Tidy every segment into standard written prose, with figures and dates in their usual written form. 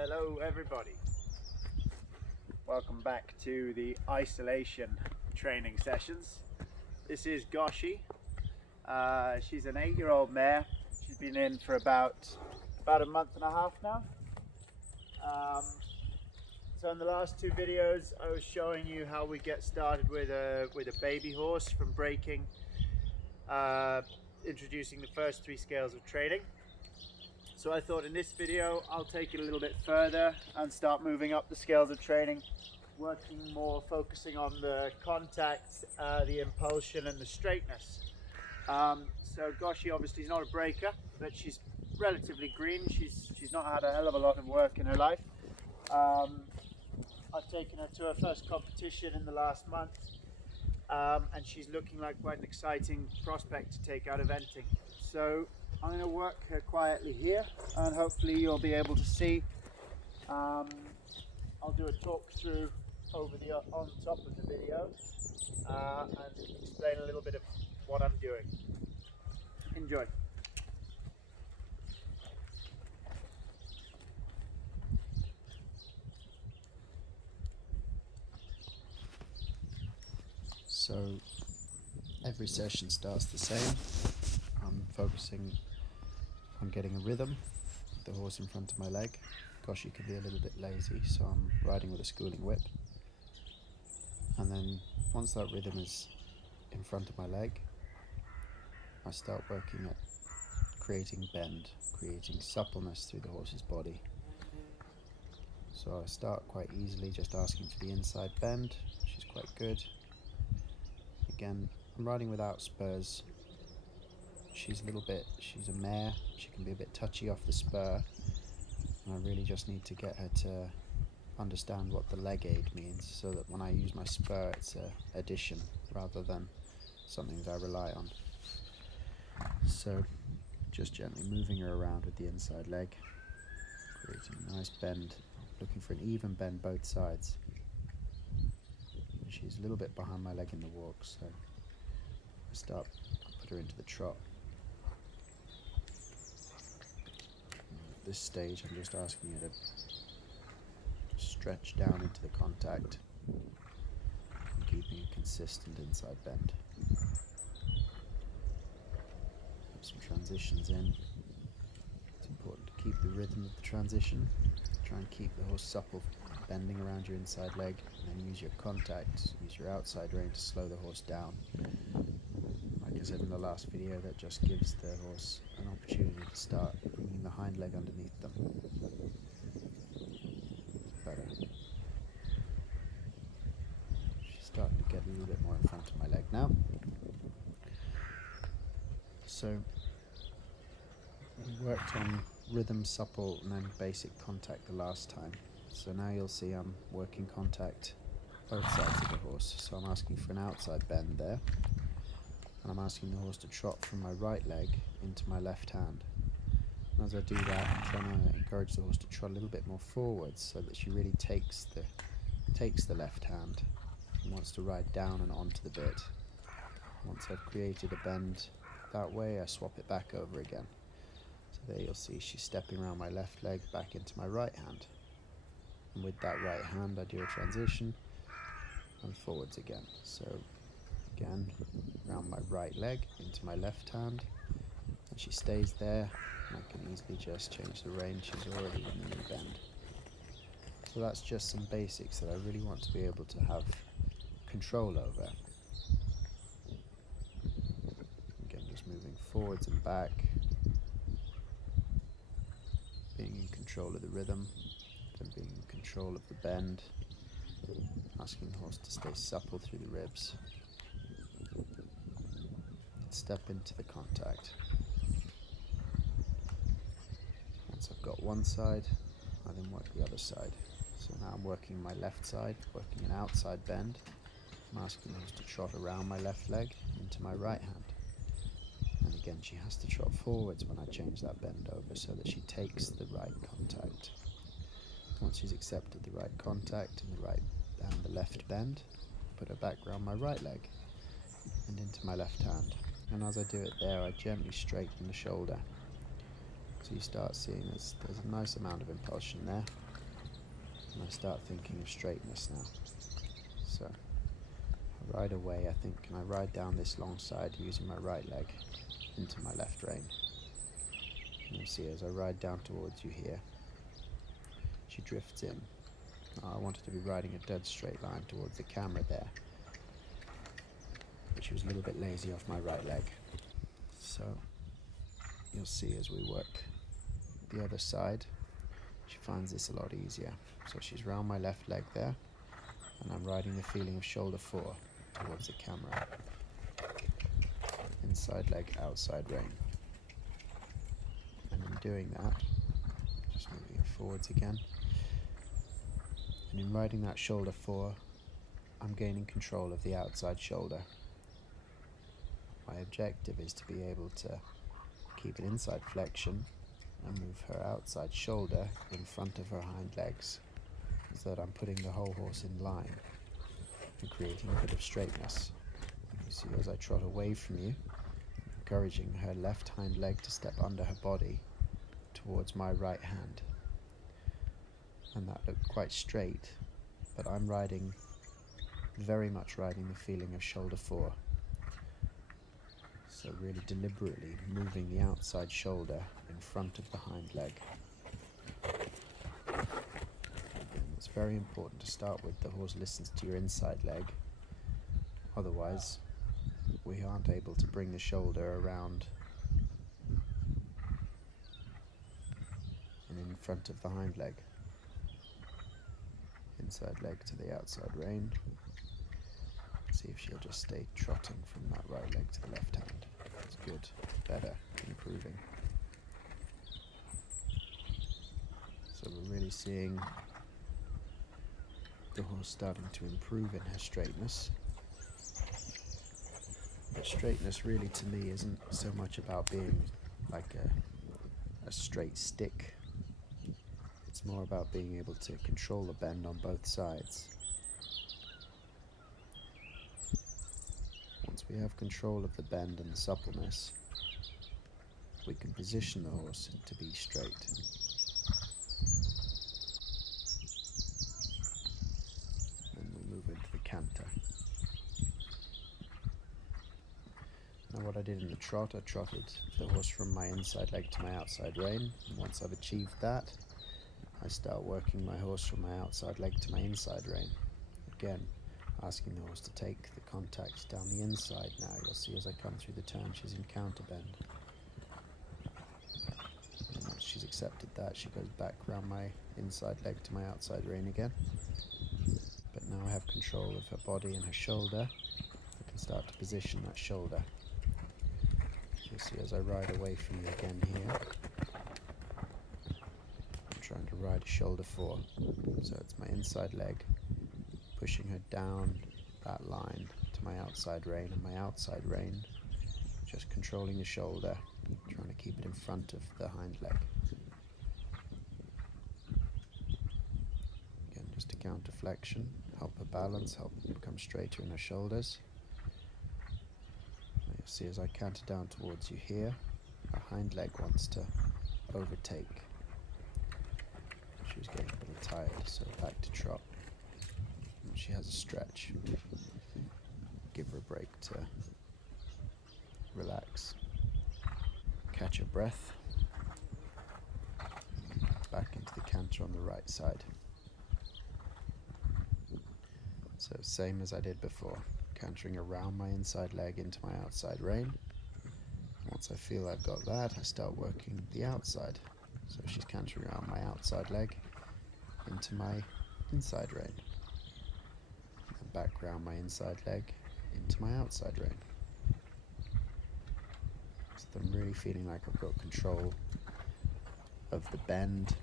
Hello everybody. Welcome back to the isolation training sessions. This is Goshi. She's an 8-year-old mare. She's been in for about a month and a half now. So in the last two videos I was showing you how we get started with a baby horse from breaking, introducing the first 3 scales of training. So I thought in this video I'll take it a little bit further and start moving up the scales of training, working more, focusing on the contact, the impulsion and the straightness. So Goshi obviously is not a breaker, but she's relatively green. She's not had a hell of a lot of work in her life. I've taken her to her first competition in the last month, and she's looking like quite an exciting prospect to take out eventing. So I'm going to work her quietly here, and hopefully you'll be able to see. I'll do a talk through over on top of the video and explain a little bit of what I'm doing. Enjoy. So every session starts the same. I'm focusing on getting a rhythm with the horse in front of my leg. Goshi can be a little bit lazy, so I'm riding with a schooling whip. And then once that rhythm is in front of my leg, I start working at creating bend, creating suppleness through the horse's body. So I start quite easily, just asking for the inside bend. She's quite good. Again, I'm riding without spurs. She's a mare, she can be a bit touchy off the spur, and I really just need to get her to understand what the leg aid means, so that when I use my spur it's an addition rather than something that I rely on. So just gently moving her around with the inside leg, creating a nice bend, looking for an even bend both sides. And she's a little bit behind my leg in the walk, so I put her into the trot. At this stage I'm just asking her to stretch down into the contact and keeping a consistent inside bend. Put some transitions in. It's important to keep the rhythm of the transition. Try and keep the horse supple, bending around your inside leg, and then use your contact, use your outside rein to slow the horse down. Like I said in the last video, that just gives the horse an opportunity to start bringing the hind leg underneath them. Better. She's starting to get a little bit more in front of my leg now. So we worked on rhythm, supple, and then basic contact the last time. So now you'll see I'm working contact both sides of the horse. So I'm asking for an outside bend there, and I'm asking the horse to trot from my right leg into my left hand. And as I do that, I'm trying to encourage the horse to trot a little bit more forwards, so that she really takes the left hand and wants to ride down and onto the bit. Once I've created a bend that way, I swap it back over again. So there you'll see she's stepping around my left leg back into my right hand. And with that right hand I do a transition and forwards again. So again, around my right leg into my left hand, and she stays there, and I can easily just change the rein. She's already in the new bend. So that's just some basics that I really want to be able to have control over. Again, just moving forwards and back, being in control of the rhythm, then being in control of the bend, asking the horse to stay supple through the ribs. Step into the contact. Once I've got one side, I then work the other side. So now I'm working my left side, working an outside bend. I'm asking the horse to trot around my left leg into my right hand. And again, she has to trot forwards when I change that bend over, so that she takes the right contact. Once she's accepted the right contact and the left bend, put her back around my right leg and into my left hand. And as I do it there, I gently straighten the shoulder. So you start seeing there's a nice amount of impulsion there. and I start thinking of straightness now. So I ride away, I think, and I ride down this long side using my right leg into my left rein. And you'll see as I ride down towards you here, she drifts in. Now, I wanted to be riding a dead straight line towards the camera there, but she was a little bit lazy off my right leg. So you'll see as we work the other side, she finds this a lot easier. So she's round my left leg there, and I'm riding the feeling of shoulder 4 towards the camera. Inside leg, outside rein. And in doing that, just moving it forwards again. And in riding that shoulder 4, I'm gaining control of the outside shoulder. My objective is to be able to keep an inside flexion and move her outside shoulder in front of her hind legs, so that I'm putting the whole horse in line and creating a bit of straightness. You see as I trot away from you, encouraging her left hind leg to step under her body towards my right hand. And that looked quite straight, but I'm very much riding the feeling of shoulder 4. So really deliberately moving the outside shoulder in front of the hind leg. Again, it's very important to start with the horse listens to your inside leg. Otherwise, we aren't able to bring the shoulder around and in front of the hind leg. Inside leg to the outside rein. See if she'll just stay trotting from that right leg to the left hand. That's good, better, improving. So we're really seeing the horse starting to improve in her straightness. But straightness really to me isn't so much about being like a straight stick. It's more about being able to control the bend on both sides. Once we have control of the bend and the suppleness, we can position the horse to be straight. Then we move into the canter. Now what I did in the trot, I trotted the horse from my inside leg to my outside rein. And once I've achieved that, I start working my horse from my outside leg to my inside rein. Again, asking the horse to take the contact down the inside now. You'll see as I come through the turn, she's in counter bend. And once she's accepted that, she goes back round my inside leg to my outside rein again. But now I have control of her body and her shoulder. I can start to position that shoulder. So you'll see as I ride away from you again here, I'm trying to ride a shoulder 4. So it's my inside leg, pushing her down that line to my outside rein, and my outside rein just controlling the shoulder, trying to keep it in front of the hind leg. Again, just a counter flexion, help her balance, help her become straighter in her shoulders. Now you'll see as I canter down towards you here, her hind leg wants to overtake. She was getting a little tired, so back to trot. She has a stretch. Give her a break to relax, catch her breath. Back into the canter on the right side. So same as I did before, cantering around my inside leg into my outside rein. Once I feel I've got that, I start working the outside. So she's cantering around my outside leg into my inside rein. Back round my inside leg into my outside rein. So I'm really feeling like I've got control of the bend,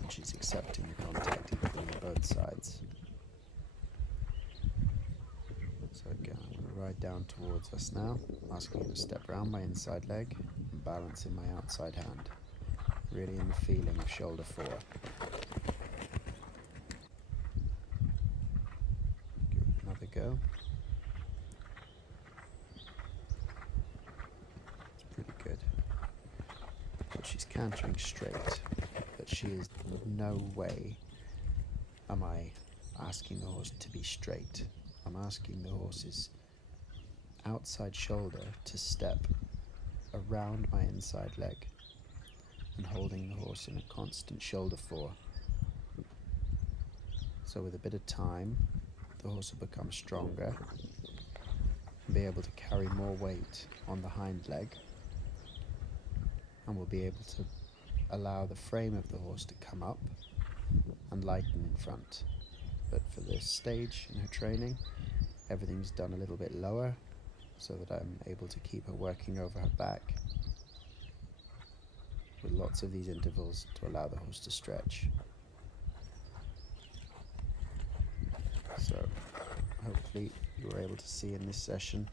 and she's accepting the contact equally on both sides. So again, I'm going to ride down towards us now, asking her to step round my inside leg and balance in my outside hand. Really in the feeling of shoulder 4. Go. It's pretty good. But she's cantering straight, but she is no way am I asking the horse to be straight. I'm asking the horse's outside shoulder to step around my inside leg and holding the horse in a constant shoulder fore. So with a bit of time, the horse will become stronger and be able to carry more weight on the hind leg, and will be able to allow the frame of the horse to come up and lighten in front. But for this stage in her training, everything's done a little bit lower so that I'm able to keep her working over her back with lots of these intervals to allow the horse to stretch. So hopefully you were able to see in this session,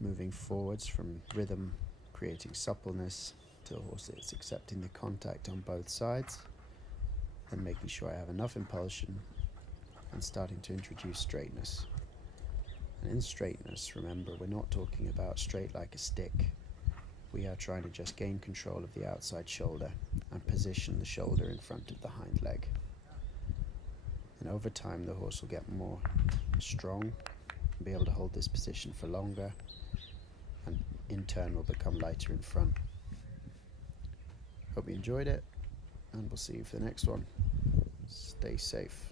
moving forwards from rhythm, creating suppleness, to the horse that's accepting the contact on both sides, and making sure I have enough impulsion and starting to introduce straightness. And in straightness, remember, we're not talking about straight like a stick. We are trying to just gain control of the outside shoulder and position the shoulder in front of the hind leg. And over time, the horse will get more strong and be able to hold this position for longer, and in turn will become lighter in front. Hope you enjoyed it, and we'll see you for the next one. Stay safe.